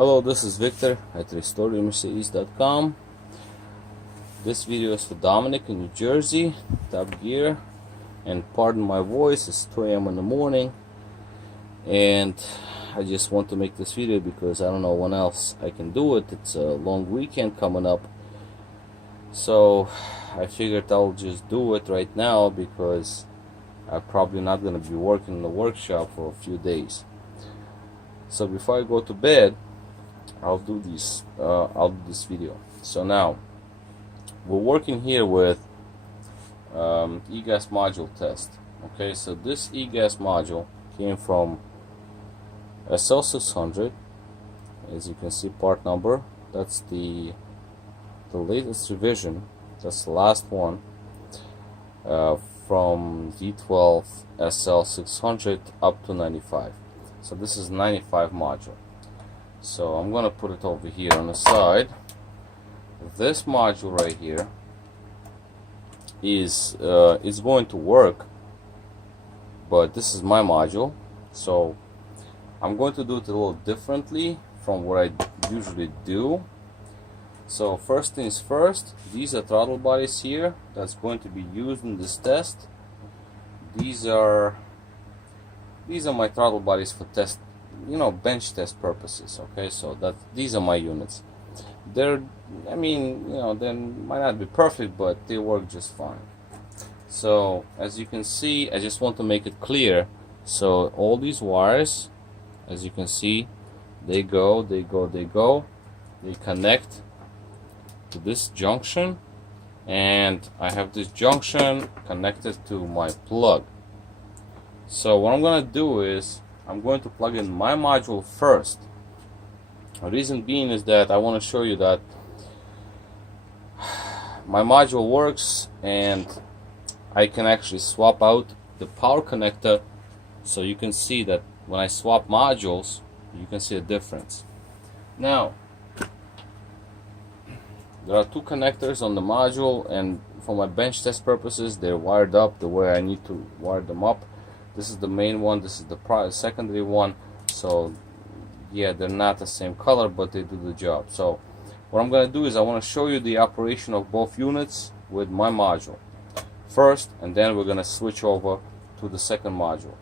Hello, this is Victor at RestoreYourMercedes.com. This video is for Dominick in New Jersey, Top Gear, and pardon my voice, it's 2 a.m. in the morning, and I just want to make this video because I don't know when else I can do it. It's a long weekend coming up, so I figured I'll just do it right now because I'm probably not going to be working in the workshop for a few days. So before I go to bed, I'll do this video. So now we're working here with Egas module test. Okay, so this Egas module came from SL600. As you can see, part number, that's the latest revision. That's the last one from V12 SL600 up to 95. So this is 95 module. So I'm gonna put it over here on the side. This module right here is going to work, but this is my module, so I'm going to do it a little differently from what I usually do. So first things first, these are throttle bodies here that's going to be used in this test. These are my throttle bodies for test, bench test purposes. Okay, so these are my units. They're, they might not be perfect, but they work just fine. So as you can see, I just want to make it clear. So all these wires, as you can see, they connect to this junction, and I have this junction connected to my plug. So what I'm gonna do is I'm going to plug in my module first. The reason being is that I want to show you that my module works, and I can actually swap out the power connector, so you can see that when I swap modules, you can see a difference. Now there are two connectors on the module, and for my bench test purposes they're wired up the way I need to wire them up. This is the main one, this is the secondary one. So yeah, they're not the same color, but they do the job. So what I'm going to do is I want to show you the operation of both units with my module first, and then we're going to switch over to the second module.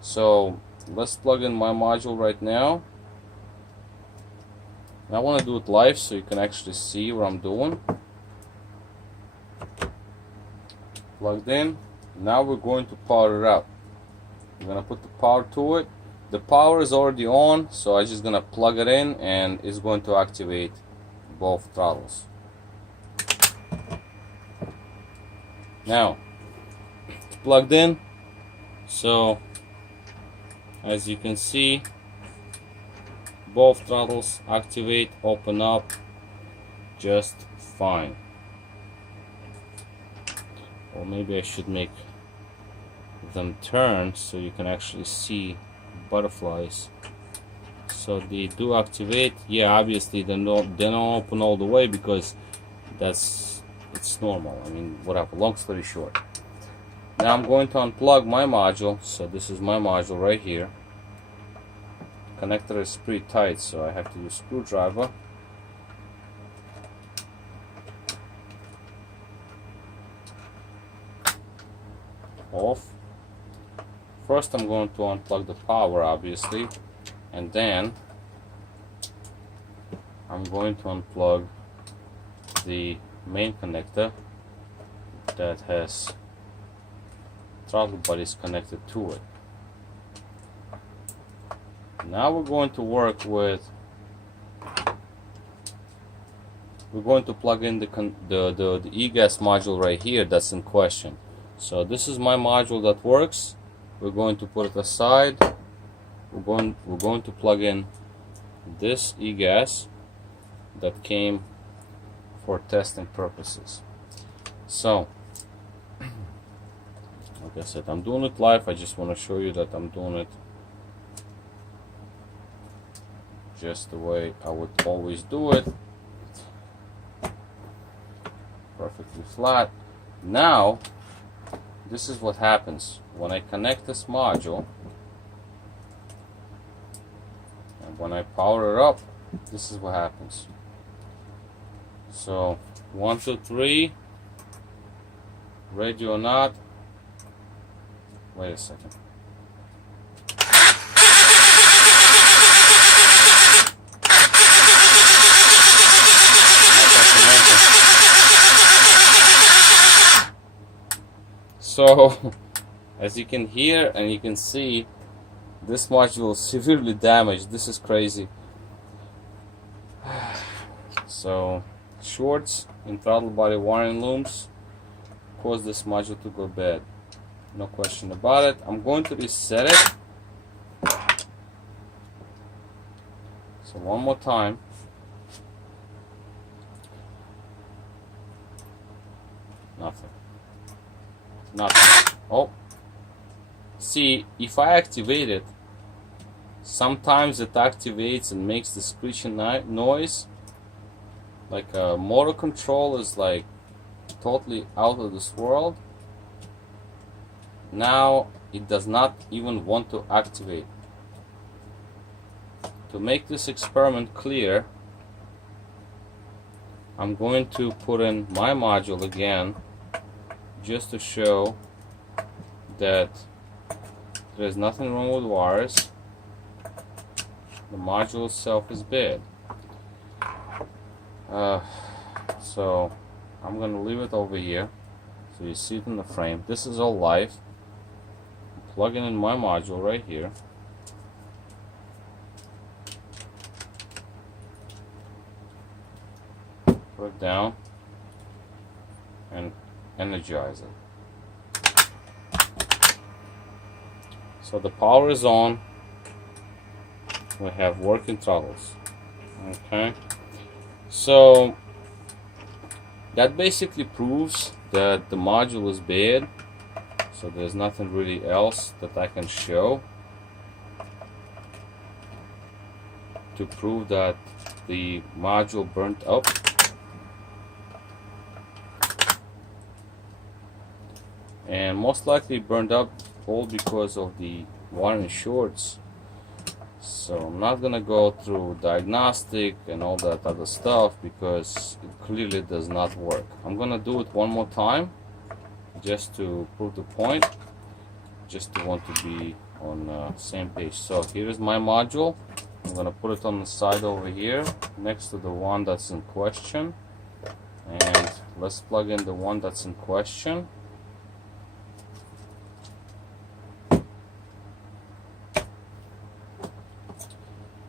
So let's plug in my module right now. I want to do it live so you can actually see what I'm doing. Plugged in. Now we're going to power it up. I'm going to put the power to it. The power is already on, so I'm just going to plug it in, and it's going to activate both throttles. Now it's plugged in, so as you can see, both throttles activate, open up just fine. Or maybe I should make them turn so you can actually see butterflies. So they do activate. Yeah, obviously they don't open all the way because it's normal. I mean, whatever, long story short. Now I'm going to unplug my module. So this is my module right here. Connector is pretty tight, so I have to use screwdriver. Off. First I'm going to unplug the power, obviously, and then I'm going to unplug the main connector that has throttle bodies connected to it. Now we're going to work with, we're going to plug in the Egas module right here that's in question. So this is my module that works. We're going to put it aside. We're going to plug in this Egas that came for testing purposes. So like I said, I'm doing it live. I just want to show you that I'm doing it just the way I would always do it. Perfectly flat. Now this is what happens when I connect this module, and when I power it up, this is what happens. So 1, 2, 3, ready or not. Wait a second. So as you can hear and you can see, this module is severely damaged. This is crazy. So shorts in throttle body wiring looms cause this module to go bad. No question about it. I'm going to reset it. So one more time. Nothing. Nothing. Oh. See, if I activate it, sometimes it activates and makes the screeching noise. Like motor control is like totally out of this world. Now it does not even want to activate. To make this experiment clear, I'm going to put in my module again, just to show that there's nothing wrong with wires. The module itself is bad. So I'm gonna leave it over here so you see it in the frame. This is all live. I'm plugging in my module right here. Put it down and energize it. So the power is on. We have working throttles. Okay. So that basically proves that the module is bad. So there's nothing really else that I can show to prove that the module burnt up. And most likely burned up all because of the wiring shorts. So I'm not gonna go through diagnostic and all that other stuff because it clearly does not work. I'm gonna do it one more time just to prove the point, just to want to be on the same page. So here is my module. I'm gonna put it on the side over here next to the one that's in question, and let's plug in the one that's in question.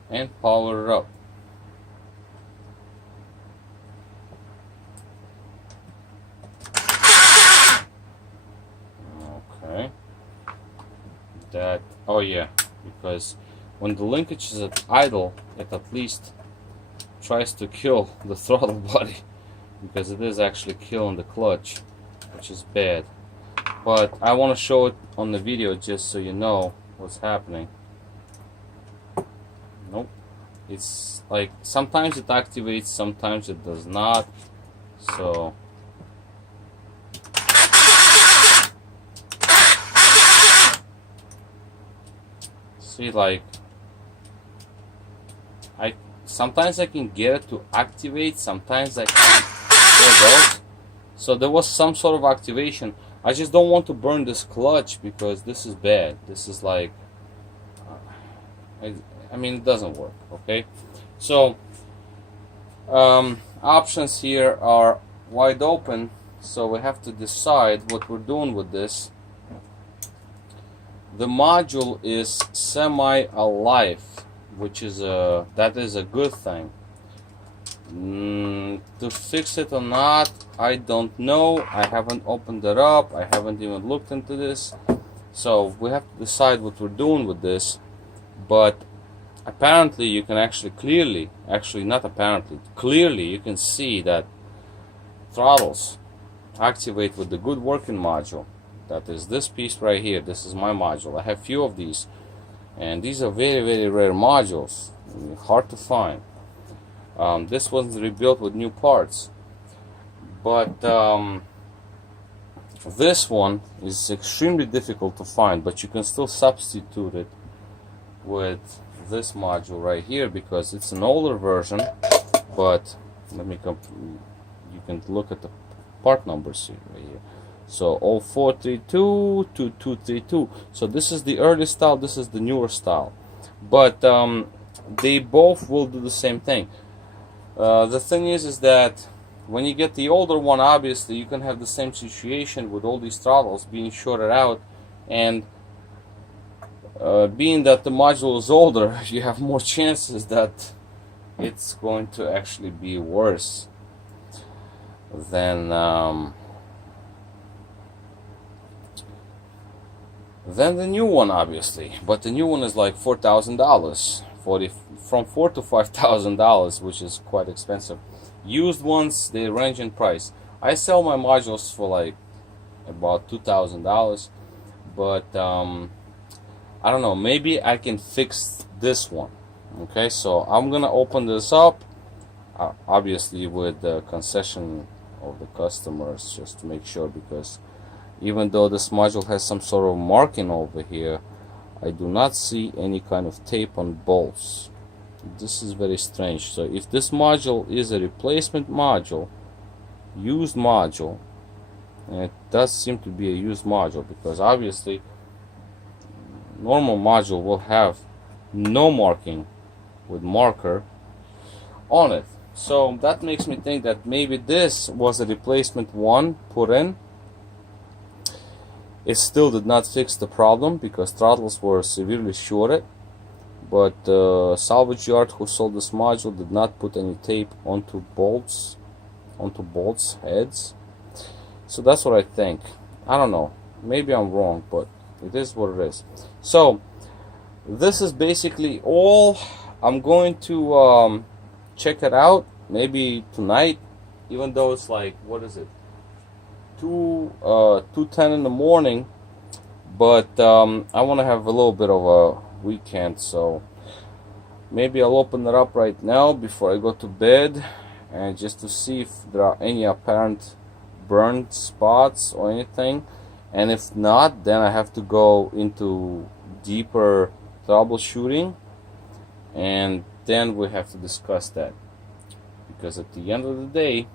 And power it up. Okay. That, oh yeah, because when the linkage is at idle, it at least tries to kill the throttle body, because it is actually killing the clutch, which is bad. But I want to show it on the video just so you know what's happening. Nope. It's like sometimes it activates, sometimes it does not. So see, like sometimes I can get it to activate, sometimes I can't. There it goes. So there was some sort of activation. I just don't want to burn this clutch because this is bad. This is like I mean, it doesn't work. Okay, so options here are wide open, so we have to decide what we're doing with this. The module is semi-alive, which is that is a good thing. To fix it or not, I don't know. I haven't opened it up. I haven't even looked into this, so we have to decide what we're doing with this. But apparently you can actually clearly, not apparently, clearly you can see that throttles activate with the good working module. That is this piece right here. This is my module. I have few of these, and these are very, very rare modules, hard to find. This one's rebuilt with new parts, but this one is extremely difficult to find, but you can still substitute it with this module right here because it's an older version, but let me you can look at the part numbers here, right here. So 0432 to 232. So this is the early style, this is the newer style, but they both will do the same thing. The thing is that when you get the older one, obviously you can have the same situation with all these throttles being shorted out, and being that the module is older, you have more chances that it's going to actually be worse than the new one, obviously. But the new one is like $4,000, from $4,000 to $5,000, which is quite expensive. Used ones, they range in price. I sell my modules for like about $2,000, but I don't know, maybe I can fix this one. Okay, so I'm gonna open this up, obviously with the concession of the customers, just to make sure, because even though this module has some sort of marking over here, I do not see any kind of tape on bolts. This is very strange. So if this module is a replacement module, used module, and it does seem to be a used module, because obviously normal module will have no marking with marker on it. So that makes me think that maybe this was a replacement one put in. It still did not fix the problem because throttles were severely shorted, but salvage yard who sold this module did not put any tape onto bolts heads. So that's what I think. I don't know, maybe I'm wrong, but it is what it is. So this is basically all. I'm going to check it out maybe tonight, even though it's like, what is it, 2:10 in the morning, but I want to have a little bit of a weekend, so maybe I'll open it up right now before I go to bed, and just to see if there are any apparent burned spots or anything, and if not, then I have to go into deeper troubleshooting, and then we have to discuss that, because at the end of the day,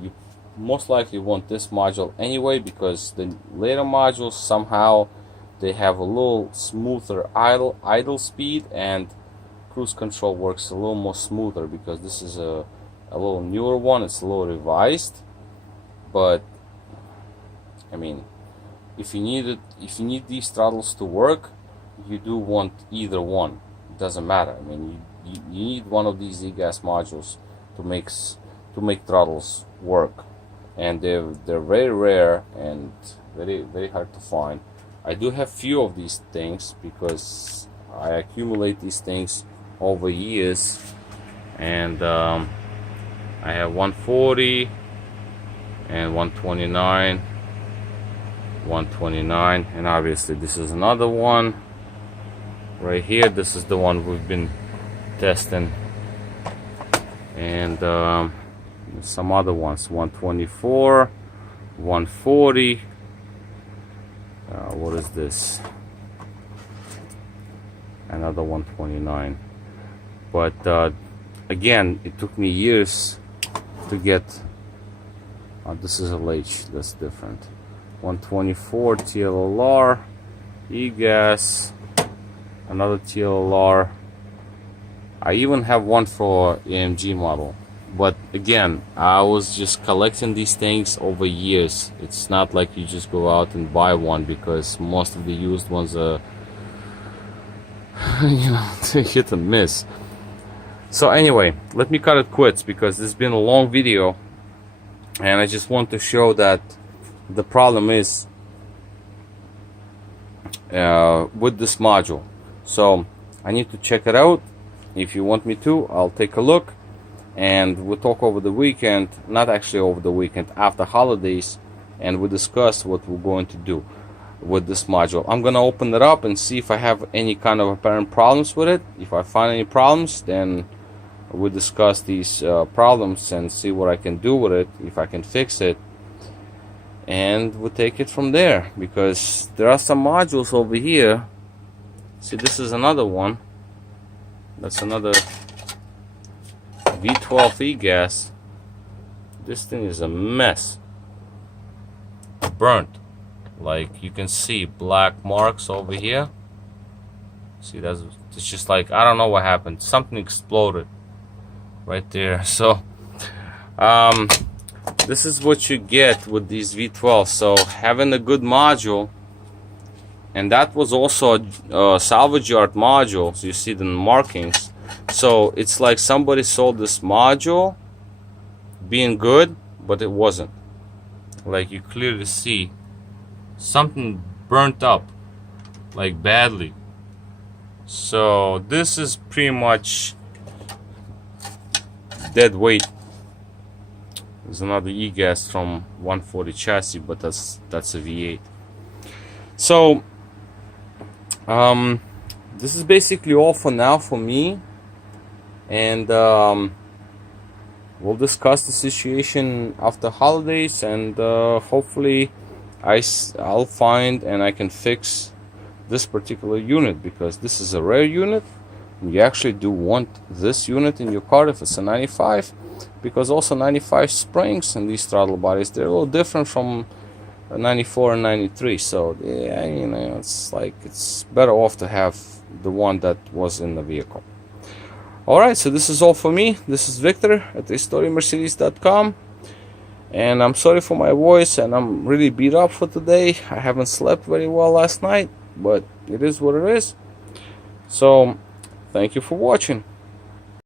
you most likely want this module anyway, because the later modules somehow they have a little smoother idle speed, and cruise control works a little more smoother, because this is a little newer one. It's a little revised, but I mean, if you need these throttles to work, you do want either one. It doesn't matter. I mean, you need one of these Egas modules to make throttles work, and they're very rare and very hard to find. I do have few of these things because I accumulate these things over years, and I have 140 and 129, 129, and obviously this is another one right here. This is the one we've been testing, and some other ones, 124, 140. What is this? Another 129. But again, it took me years to get. This is a LH, that's different. 124 TLLR, Egas, another TLLR. I even have one for AMG model. But again, I was just collecting these things over years. It's not like you just go out and buy one, because most of the used ones are they hit and miss. So anyway, let me cut it quits, because this has been a long video, and I just want to show that the problem is with this module. So I need to check it out. If you want me to, I'll take a look, and we'll talk over the weekend, not actually over the weekend, after holidays, and we'll discuss what we're going to do with this module. I'm gonna open it up and see if I have any kind of apparent problems with it. If I find any problems, then we'll discuss these problems and see what I can do with it, if I can fix it, and we'll take it from there, because there are some modules over here See, this is another one. That's another V12 Egas. This thing is a mess. Burnt. Like, you can see black marks over here. See, it's just like, I don't know what happened. Something exploded right there. So this is what you get with these V12. So having a good module, and that was also a salvage yard module, so you see the markings. So it's like somebody sold this module being good, but it wasn't. Like, you clearly see something burnt up, like badly. So this is pretty much dead weight. There's another Egas from 140 chassis, but that's a V8. So this is basically all for now for me, and we'll discuss the situation after holidays, and hopefully I'll find and I can fix this particular unit, because this is a rare unit. You actually do want this unit in your car if it's a 95, because also 95 springs and these throttle bodies, they're a little different from 94 and 93. So yeah, you know, it's like, it's better off to have the one that was in the vehicle. Alright, so this is all for me. This is Victor at HistoriaMercedes.com, and I'm sorry for my voice, and I'm really beat up for today. I haven't slept very well last night, but it is what it is. So thank you for watching.